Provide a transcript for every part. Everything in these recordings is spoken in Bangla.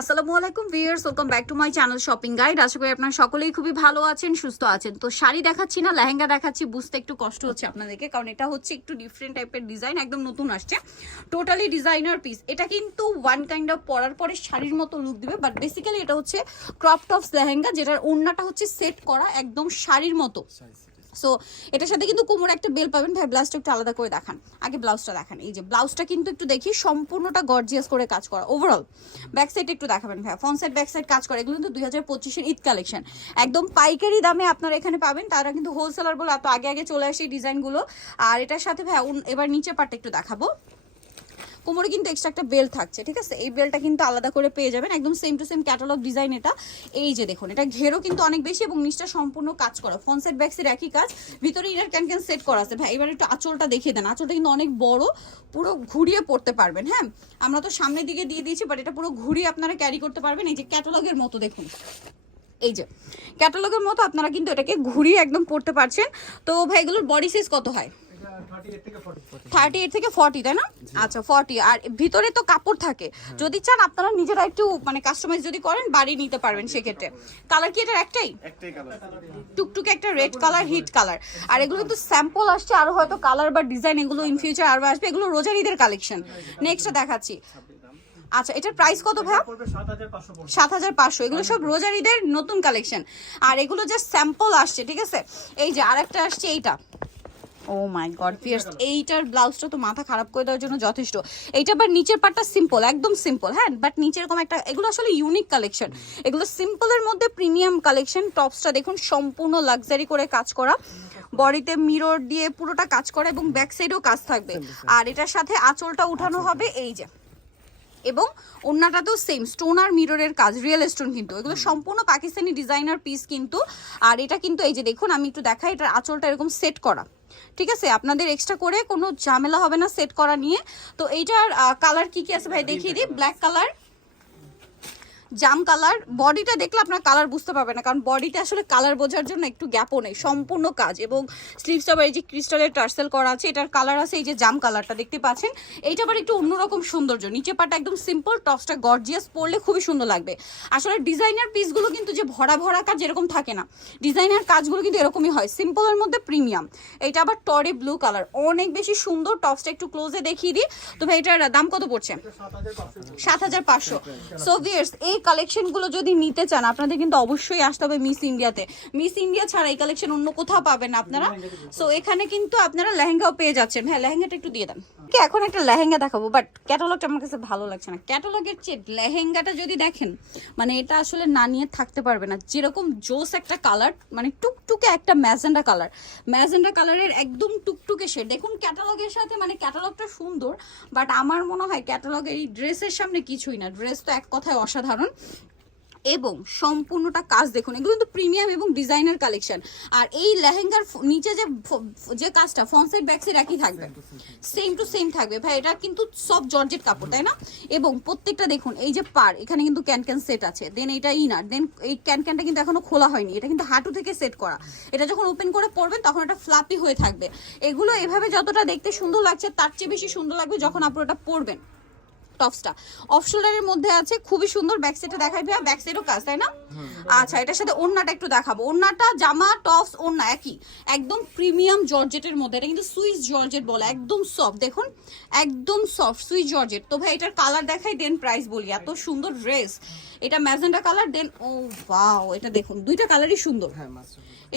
আসসালামু আলাইকুম viewers, welcome back to my channel shopping guide. আশা করি আপনারা সকলেই খুবই ভালো আছেন, সুস্থ আছেন। তো শাড়ি দেখাচ্ছি না, লেহেঙ্গা দেখাচ্ছি, বুঝতে একটু কষ্ট হচ্ছে আপনাদেরকে, কারণ এটা হচ্ছে একটু ডিফারেন্ট টাইপের ডিজাইন, একদম নতুন আসছে, টোটালি ডিজাইনার পিস। এটা কিন্তু ওয়ান কাইন্ড অফ পরার পরে শাড়ির মতো লুক দিবে, বাট বেসিক্যালি এটা হচ্ছে ক্রপ টপস লেহেঙ্গা, যেটার ওড়নাটা হচ্ছে সেট করা একদম শাড়ির মতো। সো এটার সাথে কিন্তু কোমরে একটা বেল পাবেন। ভাই ব্লাউজটা একটু আলাদা করে দেখান, আগে ব্লাউজটা দেখান। এই যে ব্লাউজটা কিন্তু একটু দেখি, সম্পূর্ণটা গর্জিয়াস করে কাজ করা। ওভারঅল ব্যাক সাইড একটু দেখাবেন ভাই, ফ্রন্ট সাইড ব্যাক সাইড কাজ করা। এগুলো কিন্তু 2025-এর ঈদ কালেকশন, একদম পাইকারি দামে আপনারা এখানে পাবেন। তারা কিন্তু হোলসেলার বলে এত আগে আগে চলে আসে এই ডিজাইনগুলো। আর এটার সাথে ভাই এবার নিচে পার্টটা একটু দেখাবো। কোমরে কিন্তু এক্সট্রা একটা বেল্ট থাকছে, ঠিক আছে? এই বেল্টটা কিন্তু আলাদা করে পেয়ে যাবেন, একদম same to same catalogue design এটা। এই যে দেখুন, এটা ঘেরও কিন্তু অনেক বেশি এবং নিচটা সম্পূর্ণ কাজ করা, ফ্রন্ট সাইড ব্যাক সাইড একই কাজ, ভিতরে ইনার ক্যান সেট করা আছে। ভাই এবার একটু আঁচলটা দেখিয়ে দেন, আঁচলটা কিন্তু অনেক বড়, পুরো ঘুরিয়ে পড়তে পারবেন। হ্যাঁ, আমরা তো সামনের দিকে দিয়ে দিয়েছি, বাট এটা পুরো ঘুরিয়ে আপনারা ক্যারি করতে পারবেন। এই যে ক্যাটালগের মতো দেখুন, এই যে ক্যাটালগের মতো আপনারা কিন্তু এটাকে ঘুরিয়ে একদম পড়তে পারছেন। তো ভাই এগুলোর বডি সাইজ কত হয়? 38 থেকে 40, তাই না? আচ্ছা 40। আর ভিতরে তো কাপড় থাকে, যদি চান আপনারা নিজেরা একটু মানে কাস্টমাইজ যদি করেন বাড়ি নিতে পারবেন সেক্ষেত্রে। কালার কি এটার একটাই কালার, টুকটুকে একটা রেড কালার, হিট কালার। আর এগুলো কিন্তু স্যাম্পল আসছে, আরো হয়তো কালার বা ডিজাইন এগুলো ইন ফিউচার আরো আসবে। এগুলো রোজার ঈদের কালেকশন। নেক্সটটা দেখাচ্ছি। আচ্ছা, এটার প্রাইস কত ভাই? 7500। এগুলো সব রোজার ঈদের নতুন কালেকশন, আর এগুলো জাস্ট স্যাম্পল আসছে, ঠিক আছে? এই যে আরেকটা আসছে, এইটা ও মাই গড ভিউয়ার্স, এইটার ব্লাউজটা তো মাথা খারাপ করে দেওয়ার জন্য যথেষ্ট। এইটা বাট নিচের পার্টটা সিম্পল, একদম সিম্পল। হ্যাঁ, বাট নিচে এরকম একটা, এগুলো আসলে ইউনিক কালেকশন, এগুলো সিম্পলের মধ্যে প্রিমিয়াম কালেকশন। টপসটা দেখুন সম্পূর্ণ লাক্সারি করে কাজ করা, বডিতে মিরর দিয়ে পুরোটা কাজ করা এবং ব্যাক সাইডেও কাজ থাকবে। আর এটার সাথে আঁচলটা উঠানো হবে, এই যে, এবং ওড়নাটা তো সেম স্টোন আর মিররের কাজ, রিয়েল স্টোন কিন্তু। এগুলো সম্পূর্ণ পাকিস্তানি ডিজাইনার পিস কিন্তু। আর এটা কিন্তু এই যে দেখুন, আমি একটু দেখাই, এটার আঁচলটা এরকম সেট করা, ঠিক আছে? আপনাদের এক্সট্রা করে কোনো ঝামেলা হবে না সেট করা নিয়ে। তো এইটার কালার কি কি আছে ভাই দেখিয়ে দিই। ব্ল্যাক কালার, জাম কালার। বডিটা দেখলে আপনার কালার বুঝতে পারবেন না, কারণ বডিতে আসলে কালার বোঝার জন্য একটু গ্যাপও নেই, সম্পূর্ণ কাজ। এবং স্লিভসটা আবার এই যে ক্রিস্টালের টার্সেল করা আছে। এটার কালার আছে এই যে জাম কালারটা দেখতে পাচ্ছেন। এইটা আবার একটু অন্যরকম সৌন্দর্য, নিচে পাটা একদম সিম্পল, টপসটা গর্জিয়াস, পরলে খুবই সুন্দর লাগবে। আসলে ডিজাইনার পিসগুলো কিন্তু যে ভরা ভরা কাজ এরকম থাকে না, ডিজাইনার কাজগুলো কিন্তু এরকমই হয়, সিম্পলের মধ্যে প্রিমিয়াম। এটা আবার টরে ব্লু কালার, অনেক বেশি সুন্দর। টপসটা একটু ক্লোজে দেখিয়ে দিই। তো ভাই এটার দাম কত পড়ছে? 7500। সো ভিউয়ার্স, এই কালেকশনগুলো যদি নিতে চান আপনাদের কিন্তু অবশ্যই আসতে হবে মিস ইন্ডিয়াতে। মিস ইন্ডিয়া ছাড়া এই কালেকশন অন্য কোথাও পাবেন না আপনারা। সো এখানে কিন্তু আপনারা লেহেঙ্গাও পেয়ে যাচ্ছেন। হ্যাঁ, লেহেঙ্গাটা একটু দিয়ে দেন। এখন একটা লেহেঙ্গা দেখাবো, বাট ক্যাটালগটা আমার কাছে ভালো লাগছে না। ক্যাটালগের চেয়ে লেহেঙ্গাটা যদি দেখেন, মানে এটা আসলে না নিয়ে থাকতে পারবে না। যেরকম জোস একটা কালার, মানে টুকটুকে একটা ম্যাজেন্ডা কালার, ম্যাজেন্ডা কালারের একদম টুকটুকে শেড। দেখুন ক্যাটালগের সাথে, মানে ক্যাটালগটা সুন্দর, বাট আমার মনে হয় ক্যাটালগের এই ড্রেসের সামনে কিছুই না। ড্রেস তো এক কথায় অসাধারণ, এবং সম্পূর্ণটা কাজ দেখুন। এগুলো কিন্তু প্রিমিয়াম এবং ডিজাইনার কালেকশন। আর এই লেহেঙ্গার নিচে যে কাজটা, ফ্রন্ট সাইড ব্যাক সাইড একই থাকবে, সেম টু সেম থাকবে। ভাই এটা কিন্তু সব জর্জেট কাপড়, তাই না? এবং প্রত্যেকটা দেখুন, এই যে পার, এখানে কিন্তু ক্যান সেট আছে। দেন এটা ইনার, দেন এই ক্যানটা কিন্তু এখনো খোলা হয়নি, এটা কিন্তু হাঁটু থেকে সেট করা। এটা যখন ওপেন করে পরবেন তখন এটা ফ্লাপি হয়ে থাকবে। এগুলো এভাবে যতটা দেখতে সুন্দর লাগছে, তার চেয়ে বেশি সুন্দর লাগবে যখন আপনারা এটা পরবেন। টপসটা অফ শোল্ডারের মধ্যে আছে, খুবই সুন্দর। ব্যাক সাইডে দেখাই ভাইয়া, ব্যাক সাইডও কাজ, তাই না? আচ্ছা, এটার সাথে ওড়নাটা একটু দেখাবো। ওড়নাটা জামা টপস ওড়না একই, একদম প্রিমিয়াম জর্জেটের মধ্যে। এটা কিন্তু সুইস জর্জেট বলে, একদম সফট, দেখুন একদম সফট সুইস জর্জেট। তো ভাই এটার কালার দেখাই, দেন প্রাইস বলি। এত সুন্দর ড্রেস, এটা ম্যাজেন্ডা কালার, দেন ও ওয়াও, এটা দেখুন দুইটা কালারই সুন্দর।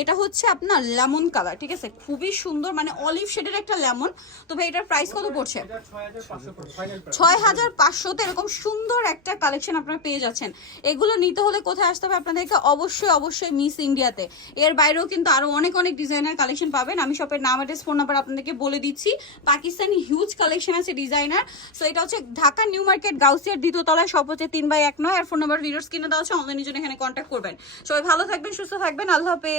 এটা হচ্ছে আপনার লেমন কালার, ঠিক আছে? খুবই সুন্দর, মানে অলিভ শেডের একটা লেমন। তো ভাই এটার প্রাইস কত পড়ছে? 6500। এরকম সুন্দর একটা কালেকশন আপনারা পেয়ে যাচ্ছেন। এগুলো নিতে হলে কোথায় আসতে হবে আপনাদেরকে? অবশ্যই অবশ্যই মিস ইন্ডিয়াতে। এর বাইরেও কিন্তু আরো অনেক অনেক ডিজাইনার কালেকশন পাবেন। আমি শপের নাম, অ্যাড্রেস, ফোন নাম্বার আপনাদেরকে বলে দিচ্ছি। পাকিস্তানি হিউজ কালেকশন আছে ডিজাইনার। সো এটা হচ্ছে ঢাকা নিউ মার্কেট, গাউসিয়ার 2য় তলায়, শপ হচ্ছে 3/1 9। আর ফোন নাম্বার ভিডিওর স্ক্রিনে দেওয়া আছে, অনলাইনের জন্য এখানে কন্ট্যাক্ট করবেন। সবাই ভালো থাকবেন, সুস্থ থাকবেন, আল্লাহ হাফেজ।